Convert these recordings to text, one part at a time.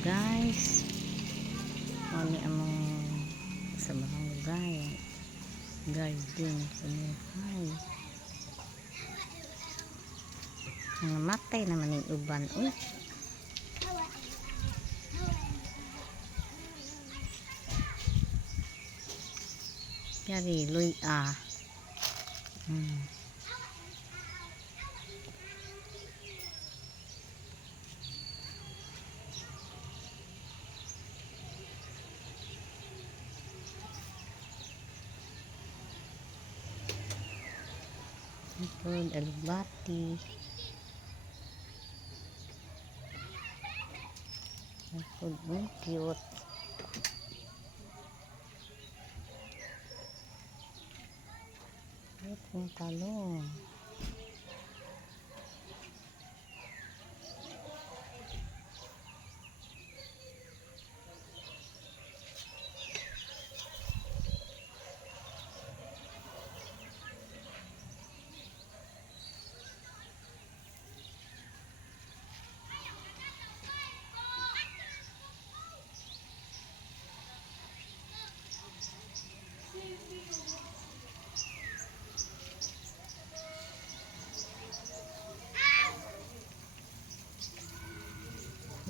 guys, mami among sa barangay garden pamuhay namatay naman yung uban. Uy, yari luy ito alugbati ito cute. Itong talong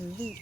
luy